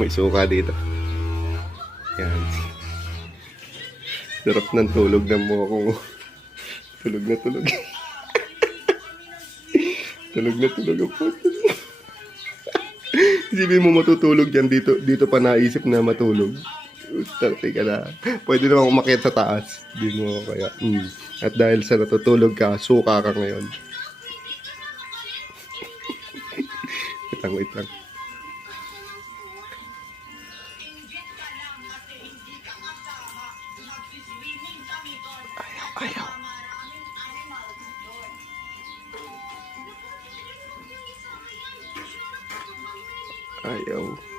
May suka dito. Yan. Sarap ng tulog ng mga ko. Tulog na tulog. Tulog na tulog ang puto. Isipin mo matutulog yan dito. Dito pa naisip na matulog. Starte ka na. Pwede naman umakyat sa taas. Di mo kaya. At dahil sa natutulog ka, suka ka ngayon. Wait lang. Ayaw. Ayaw.